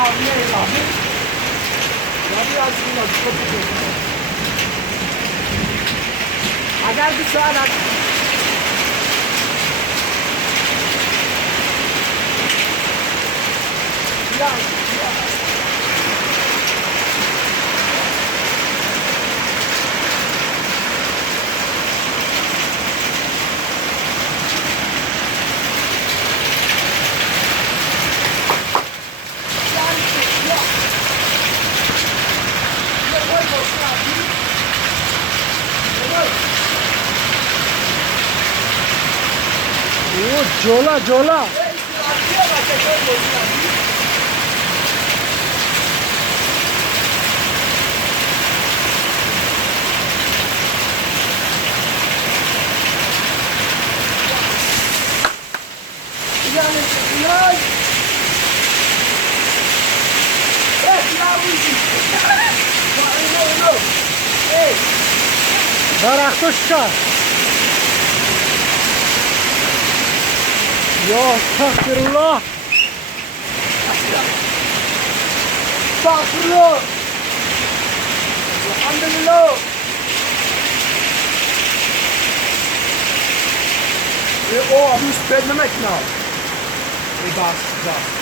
abine evladım. Ya biraz bunlar çok güzel. Agar bir saat ya. Jola jola. Baraktoşka. Ya estağfirullah. Estağfurullah. Elhamdülillah. O abi üst vermemek ne abi? Bas.